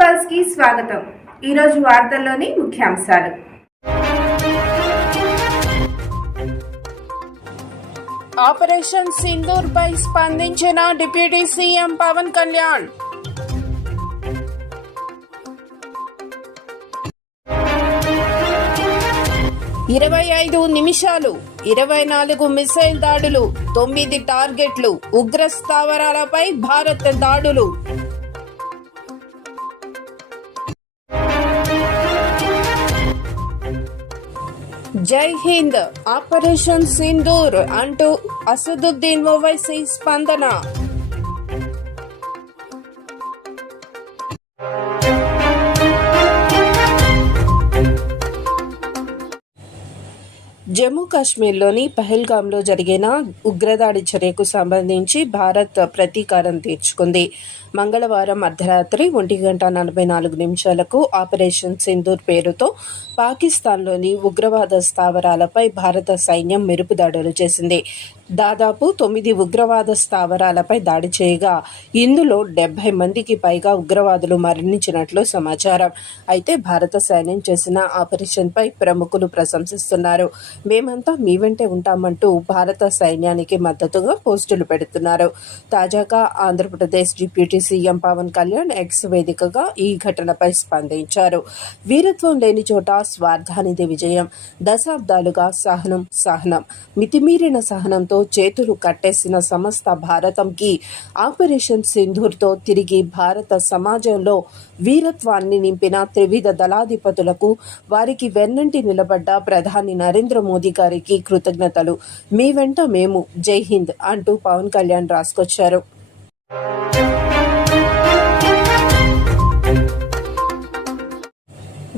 పల్స్కి స్వాగతం. ఈరోజు వార్తల్లోని ముఖ్యాంశాలు. ఆపరేషన్ సింధూర్ పై స్పందించిన డిప్యూటీ సీఎం పవన్ కళ్యాణ్. ఇరవై ఐదు నిమిషాలు ఇరవై నాలుగు మిసైల్ దాడులు తొమ్మిది టార్గెట్లు ఉగ్ర స్థావరాలపై భారత్ దాడులు. జై హింద్. ఆపరేషన్ సింధూర్ అంటూ అసదుద్దీన్ ఓవైసీ స్పందన. జమ్మూ కాశ్మీర్లోని పహల్గామ్లో జరిగిన ఉగ్రదాడి చర్యకు సంబంధించి భారత్ ప్రతీకారం తీర్చుకుంది. మంగళవారం అర్ధరాత్రి ఒంటి గంట నలభై నాలుగు నిమిషాలకు ఆపరేషన్ సింధూర్ పేరుతో పాకిస్తాన్లోని ఉగ్రవాద స్థావరాలపై భారత సైన్యం మెరుపు దాడులు చేసింది. దాదాపు తొమ్మిది ఉగ్రవాద స్థావరాలపై దాడి చేయగా ఇందులో డెబ్బై మందికి పైగా ఉగ్రవాదులు మరణించినట్లు సమాచారం. అయితే భారత సైన్యం చేసిన ఆపరేషన్పై ప్రముఖులు ప్రశంసిస్తున్నారు. మేమంతా మీ వెంటే ఉంటామంటూ భారత సైన్యానికి మద్దతుగా పోస్టులు పెడుతున్నారు. తాజాగా Andhra Pradesh deputy CM Pawan Kalyan X వేదికగా ఈ ఘటనపై స్పందించారు. వీరత్వం లేని చోట స్వార్థానిది విజయం దశాబ్దాలుగా సహనం సహనం మితిమీరిన సహనంతో చేతులు కట్టేసిన సమస్త భారతంకి ఆపరేషన్ సింధూర్తో తిరిగి భారత సమాజంలో వీరత్వాన్ని నింపిన త్రివిధ దళాధిపతులకు వారికి వెన్నంటి నిలబడ్డ ప్రధాని నరేంద్ర మోదీ గారికి కృతజ్ఞతలు. మీ వెంట మేము జై హింద్ అంటూ పవన్ కళ్యాణ్ రాసుకొచ్చారు.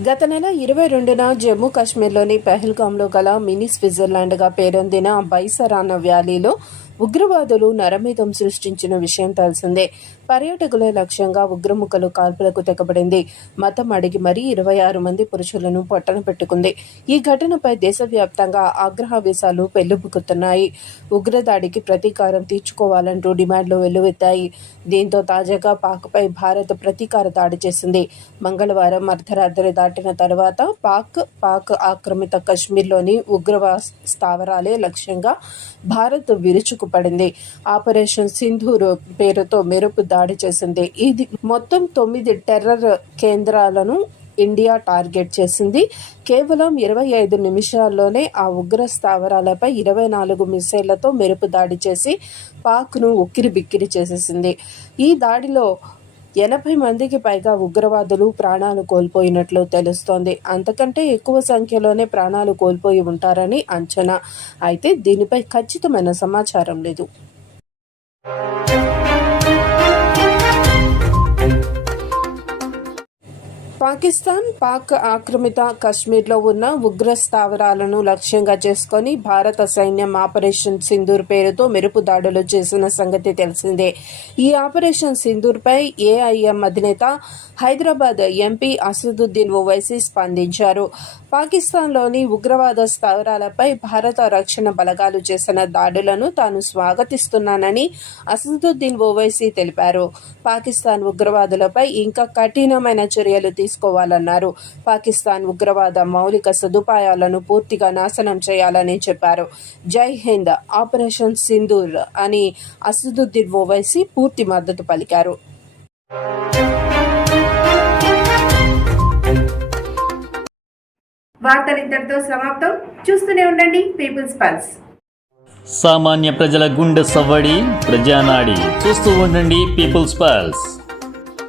గత నెల ఇరవై రెండున జమ్మూ కాశ్మీర్లోని పెహల్గాంలో గల మినీ స్విట్జర్లాండ్గా పేరొందిన బైసరాన వ్యాలీలో ఉగ్రవాదులు నరమేధం సృష్టించిన విషయం తెలిసిందే. పర్యాటకుల లక్ష్యంగా ఉగ్రముఖలు కాల్పులకు తెగబడింది. మతం అడిగి మరీ ఇరవై ఆరు మంది పురుషులను పొట్టన పెట్టుకుంది. ఈ ఘటనపై దేశవ్యాప్తంగా ఆగ్రహావేశాలు పెళ్ళిబుకుతున్నాయి ఉగ్రదాడికి ప్రతీకారం తీర్చుకోవాలంటూ డిమాండ్లు వెల్లువెత్తాయి. దీంతో తాజాగా పాక్పై భారత్ ప్రతీకార దాడి చేసింది. మంగళవారం అర్ధరాత్రి దాటిన తర్వాత పాక్ పాక్ ఆక్రమిత కశ్మీర్లోని ఉగ్రవా స్థావరాలే లక్ష్యంగా భారత్ విరుచుకు పడింది. ఆపరేషన్ సింధూర్ పేరుతో మెరుపు దాడి చేసింది. ఇది మొత్తం తొమ్మిది టెర్రర్ కేంద్రాలను ఇండియా టార్గెట్ చేసింది. కేవలం ఇరవై ఐదు నిమిషాల్లోనే ఆ ఉగ్ర స్థావరాలపై ఇరవై నాలుగు మిసైళ్ళతో మెరుపు దాడి చేసి పాక్ను ఉక్కిరి బిక్కిరి చేసేసింది. ఈ దాడిలో ఎనభై మందికి పైగా ఉగ్రవాదులు ప్రాణాలు కోల్పోయినట్లు తెలుస్తోంది. అంతకంటే ఎక్కువ సంఖ్యలోనే ప్రాణాలు కోల్పోయి ఉంటారని అంచనా. అయితే దీనిపై ఖచ్చితమైన సమాచారం లేదు. పాకిస్తాన్ పాక్ ఆక్రమిత కశ్మీర్లో ఉన్న ఉగ్ర స్థావరాలను లక్ష్యంగా చేసుకొని భారత సైన్యం ఆపరేషన్ సింధూర్ పేరుతో మెరుపు దాడులు చేసిన సంగతి తెలిసిందే. ఈ ఆపరేషన్ సింధూర్పై ఏఐఎం అధినేత హైదరాబాద్ ఎంపీ అసదుద్దీన్ ఓవైసీ స్పందించారు. పాకిస్తాన్లోని ఉగ్రవాద స్థావరాలపై భారత రక్షణ బలగాలు చేసిన దాడులను తాను స్వాగతిస్తున్నానని అసదుద్దీన్ ఓవైసీ తెలిపారు. పాకిస్తాన్ ఉగ్రవాదులపై ఇంకా కఠినమైన చర్యలు తీసుకోవాలన్నారు పాకిస్తాన్ ఉగ్రవాద మౌలిక సదుపాయాలను పూర్తిగా నాశనం చేయాలని చెప్పారు. జై హింద్ ఆపరేషన్ సింధూర్ అని అసదుద్దీన్ ఓవైసీ పూర్తి మద్దతు పలికారు. వార్తలు ఇంతటితో సమాప్తం. చూస్తూనే ఉండండి పీపుల్స్ పల్స్. సామాన్య ప్రజల గుండె సవ్వడి ప్రజానాడి. చూస్తూ ఉండండి పీపుల్స్ పల్స్.